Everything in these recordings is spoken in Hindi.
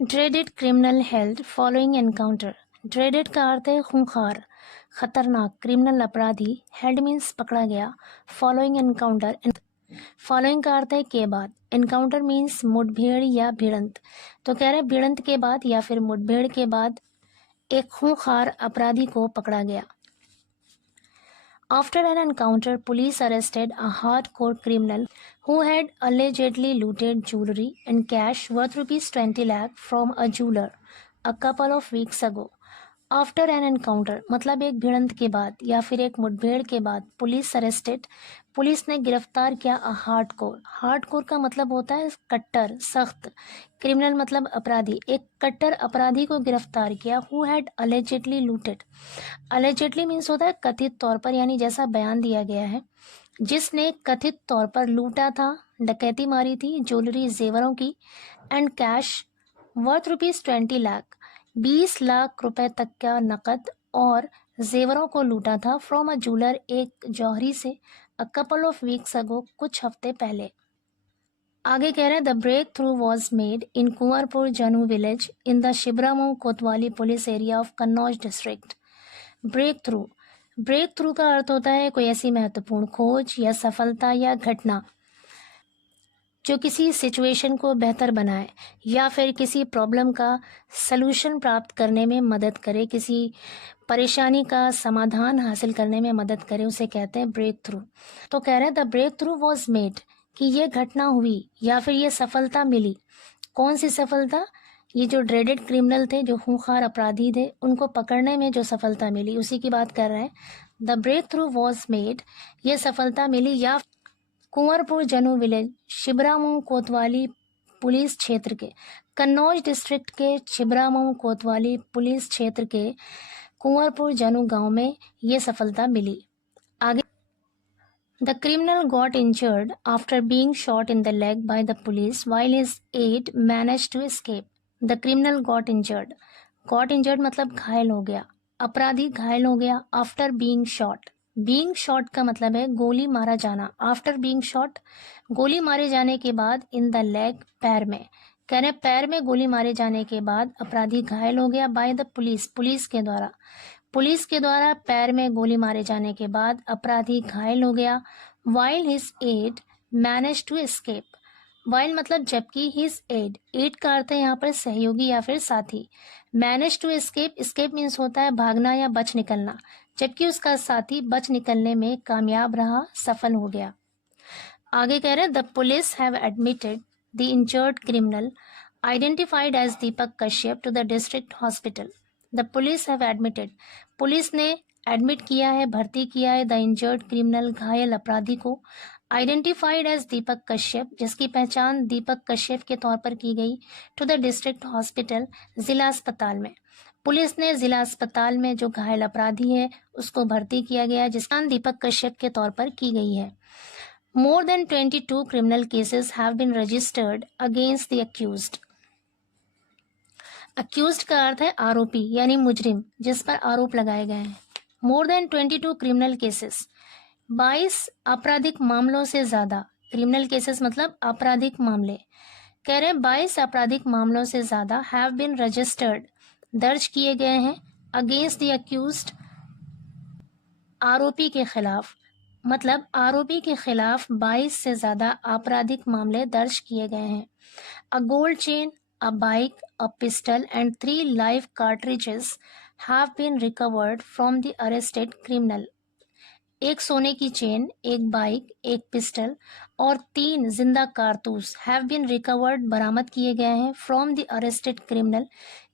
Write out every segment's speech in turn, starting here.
Dreaded criminal held following encounter. Dreaded का अर्थ है खूंखार, खतरनाक, क्रिमिनल अपराधी, हेल्ड मीन्स पकड़ा गया, फॉलोइंग एनकाउंटर, फॉलोइंग का अर्थ है के बाद, एनकाउंटर मीन्स मुठभेड़ या भिड़ंत। तो कह रहे भिड़ंत के बाद या फिर मुठभेड़ के बाद एक खूंखार अपराधी को पकड़ा गया। After an encounter, police arrested a hardcore criminal who had allegedly looted jewelry and cash worth rupees 20 lakh from a jeweler a couple of weeks ago. After an encounter मतलब एक भिड़ंत के बाद या फिर एक मुठभेड़ के बाद पुलिस अरेस्टेड, पुलिस ने गिरफ्तार किया अ हार्डकोर। हार्डकोर का मतलब होता है कट्टर, सख्त। क्रिमिनल मतलब अपराधी, एक कट्टर अपराधी को गिरफ्तार किया। Who had allegedly looted, allegedly means होता है कथित तौर पर, यानी जैसा बयान दिया गया है, जिसने कथित तौर पर लूटा था, डकैती मारी थी ज्वेलरी जेवरों की, and cash worth rupees 20 lakh, 20 lakh रुपए तक का नकद और जेवरों को लूटा था फ्रॉम अ ज्वेलर, एक जौहरी से, a couple of weeks ago, कुछ हफ्ते पहले। आगे कह रहे हैं the breakthrough was made in Kunwarpur Janu village in the Chhibramau kotwali police area of Kannauj district. Breakthrough, breakthrough का अर्थ होता है कोई ऐसी महत्वपूर्ण खोज या सफलता या घटना जो किसी सिचुएशन को बेहतर बनाए या फिर किसी प्रॉब्लम का सलूशन प्राप्त करने में मदद करे, किसी परेशानी का समाधान हासिल करने में मदद करे, उसे कहते हैं ब्रेक थ्रू। तो कह रहे हैं the breakthrough was made, कि ये घटना हुई या फिर ये सफलता मिली। कौन सी सफलता? ये जो ड्रेडेड क्रिमिनल थे, जो खूंखार अपराधी थे, उनको पकड़ने में जो सफलता मिली, उसी की बात कर रहे हैं। The breakthrough was made, ये सफलता मिली या कुंवरपुर जनू विलेज, शिबरामऊ कोतवाली पुलिस क्षेत्र के, कन्नौज डिस्ट्रिक्ट के शिबरामऊ कोतवाली पुलिस क्षेत्र के कुंवरपुर जनू गांव में ये सफलता मिली। आगे The criminal got injured after being shot in the leg by the police while his aide managed to escape. The criminal got injured. Got injured मतलब घायल हो गया, अपराधी घायल हो गया after being shot. Being shot का मतलब है गोली मारा जाना। After being shot, गोली मारे जाने के बाद, in the leg, पैर में। कह रहे पैर में गोली मारे जाने के बाद अपराधी घायल हो गया by the police, पुलिस के द्वारा। पुलिस के द्वारा पैर में गोली मारे जाने के बाद अपराधी घायल हो गया। While his aide managed to escape. While मतलब जबकि his aide, aide का अर्थ है यहाँ पर सहयोगी या फिर साथी। Manage to escape, escape means होता है भागना या बच निकलना, जबकि उसका साथी बच निकलने में कामयाब रहा, सफल हो गया। आगे कह रहे हैं the police have admitted the injured criminal identified as Deepak Kashyap to the district hospital. The police have admitted, police ने एडमिट किया है, भर्ती किया है, द इंजर्ड क्रिमिनल, घायल अपराधी को, आइडेंटिफाइड एज दीपक कश्यप, जिसकी पहचान दीपक कश्यप के तौर पर की गई, टू द डिस्ट्रिक्ट हॉस्पिटल, जिला अस्पताल में। पुलिस ने जिला अस्पताल में जो घायल अपराधी है उसको भर्ती किया गया, जिसकी पहचान दीपक कश्यप के तौर पर की गई है। More than 22 criminal cases have been registered against the accused. Accused का अर्थ है आरोपी यानी मुजरिम, जिस पर आरोप लगाए गए हैं। More than 22 criminal cases, 22 आपराधिक मामलों से ज्यादा। क्रिमिनल केसेस मतलब आपराधिक मामले। कह रहे हैं 22 आपराधिक मामलों से ज्यादा have been registered, दर्ज किए गए हैं, against the accused, आरोपी के खिलाफ। मतलब आरोपी के खिलाफ 22 से ज्यादा आपराधिक मामले दर्ज किए गए हैं। A gold chain, a bike, a pistol and 3 live cartridges have been recovered from the arrested criminal. एक सोने की चेन, एक बाइक, एक पिस्टल और 3 जिंदा कारतूस हैव बीन रिकवर्ड, बरामद किए गए हैं, फ्रॉम द अरेस्टेड क्रिमिनल,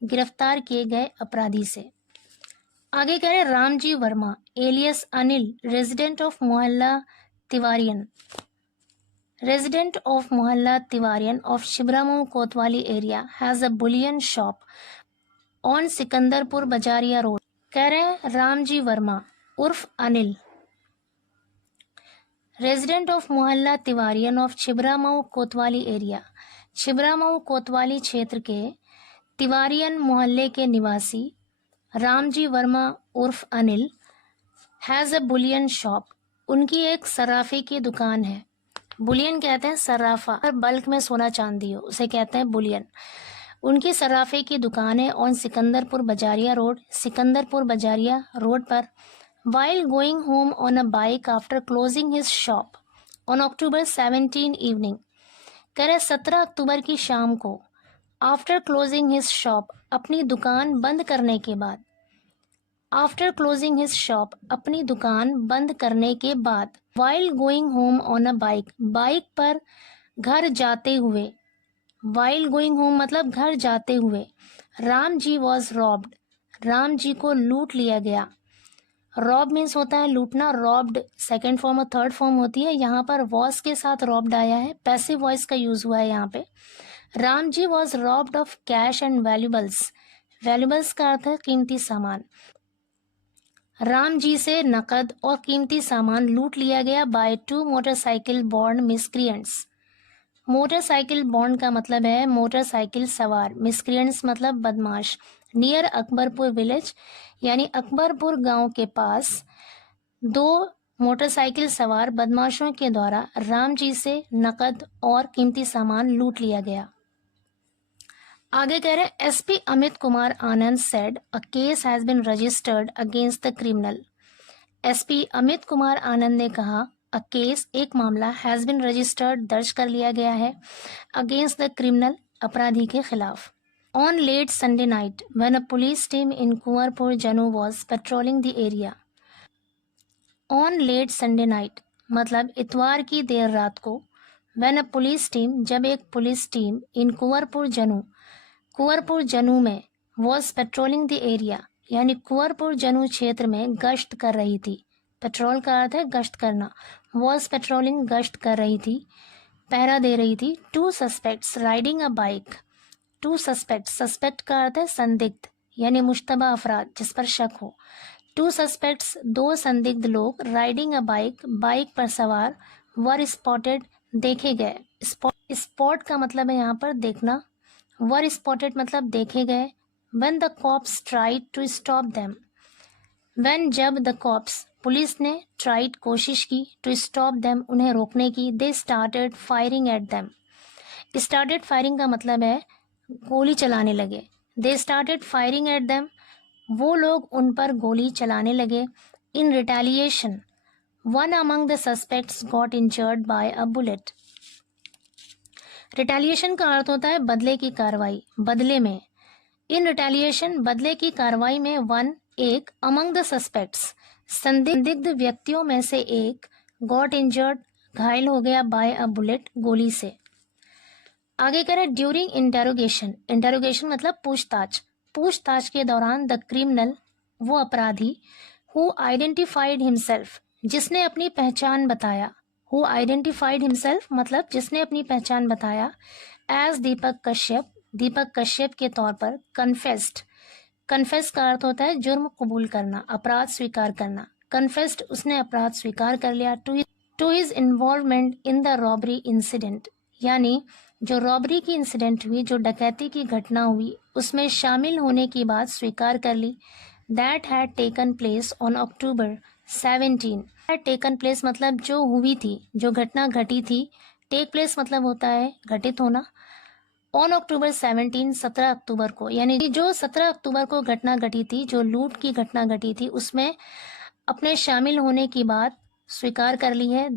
गिरफ्तार किए गए अपराधी से। आगे कह रहे Ramji Verma alias Anil, resident of mohalla Tiwariyan, resident of mohalla Tiwariyan of Chhibramau kotwali area, has a bullion shop on Sikandarpur Bazaria road. कह रहे हैं रामजी वर्मा उर्फ Anil, resident of mohalla Tiwariyan of Chhibramau kotwali area, शिबरामऊ कोतवाली क्षेत्र के तिवारियन मोहल्ले के निवासी रामजी वर्मा उर्फ Anil, has a bullion shop, उनकी एक सर्राफे की दुकान है। बुलियन कहते हैं सर्राफा, और बल्क में सोना चांदी हो उसे कहते हैं बुलियन। उनकी सराफे की दुकान है ऑन सिकंदरपुर बजारिया रोड पर। While going home on a bike after closing his shop on October 17 evening. कह रहे 17 अक्टूबर की शाम को आफ्टर क्लोजिंग हिज शॉप अपनी दुकान बंद करने के बाद, आफ्टर क्लोजिंग हिज शॉप अपनी दुकान बंद करने के बाद, while going home on a bike bike पर घर जाते हुए, वाइल गोइंग होम मतलब घर जाते हुए, राम जी वॉज रॉब्ड, राम जी को लूट लिया गया। रॉब मीन्स होता है लूटना, रॉब्ड सेकेंड फॉर्म और थर्ड फॉर्म होती है। यहाँ पर वॉज के साथ रॉब्ड आया है, पैसिव वॉइस का यूज हुआ है यहाँ पे। Ram ji was robbed of cash and valuables, valuables का अर्थ है कीमती सामान। राम जी से नकद और कीमती सामान लूट लिया गया by 2 motorcycle borne miscreants. Motorcycle बॉन्ड का मतलब है मोटरसाइकिल सवार, मिसक्रिएंट्स मतलब बदमाश। नियर अकबरपुर विलेज यानी अकबरपुर गांव के पास 2 मोटरसाइकिल सवार बदमाशों के द्वारा राम जी से नकद और कीमती सामान लूट लिया गया। आगे कह रहे हैं SP Amit Kumar Anand said a case has been registered against the criminal. SP Amit Kumar Anand ने कहा अ केस एक मामला हैज बीन रजिस्टर्ड दर्ज कर लिया गया है अगेंस्ट द क्रिमिनल अपराधी के खिलाफ। On late Sunday night when a police team in Kunwarpur जनू was patrolling the area. On late Sunday night मतलब इतवार की देर रात को, व्हेन अ पुलिस टीम जब एक पुलिस टीम इन कुंवरपुर जनू में वॉज पेट्रोलिंग द एरिया यानी कुंवरपुर जनू क्षेत्र में गश्त कर रही थी। पेट्रोल का अर्थ है गश्त करना, वॉज पेट्रोलिंग गश्त कर रही थी, पहरा दे रही थी। 2 suspects riding a bike, 2 suspect, suspect का अर्थ है संदिग्ध यानी मुश्तबा अफराद जिस पर शक हो। 2 सस्पेक्ट्स 2 संदिग्ध लोग राइडिंग अ बाइक बाइक पर सवार वर स्पॉटेड देखे गए। स्पॉट का मतलब है यहाँ पर देखना, वर स्पॉटेड मतलब देखे गए। When the cops tried to stop them, when जब द कॉप्स पुलिस ने ट्राइड कोशिश की, टू स्टॉप देम उन्हें रोकने की, they started firing at them. Started firing का मतलब है गोली चलाने लगे। They started firing at them वो लोग उन पर गोली चलाने लगे। In retaliation one among the suspects got injured by a bullet. Retaliation का अर्थ होता है बदले की कार्रवाई, बदले में। इन रिटेलिएशन बदले की कार्रवाई में वन एक, अमंग द सस्पेक्ट्स संदिग्ध व्यक्तियों में से एक, गॉट इंजर्ड घायल हो गया, बाय अ बुलेट गोली से। आगे करें ड्यूरिंग इंटेरोगेशन, इंटेरोगेशन मतलब पूछताछ, पूछताछ के दौरान द क्रिमिनल वो अपराधी, हु आइडेंटिफाइड हिमसेल्फ जिसने अपनी पहचान बताया, हु आइडेंटिफाइड हिमसेल्फ मतलब जिसने अपनी पहचान बताया, एज दीपक कश्यप, दीपक कश्यप के तौर पर, कन्फेस्ड, कन्फेस का अर्थ होता है जुर्म कबूल करना, अपराध स्वीकार करना। कन्फेस्ड उसने अपराध स्वीकार कर लिया। To his involvement in the robbery incident यानी जो रॉबरी की इंसिडेंट हुई, जो डकैती की घटना हुई, उसमें शामिल होने की बात स्वीकार कर ली। That had taken place on October 17। Had taken place मतलब जो हुई थी, जो घटना घटी थी। टेक प्लेस मतलब होता है घटित होना। ऑन October 17 17 अक्टूबर को, यानी जो 17 अक्टूबर को घटना घटी थी, जो लूट की घटना घटी थी, उसमें अपने शामिल होने की बात स्वीकार कर ली है।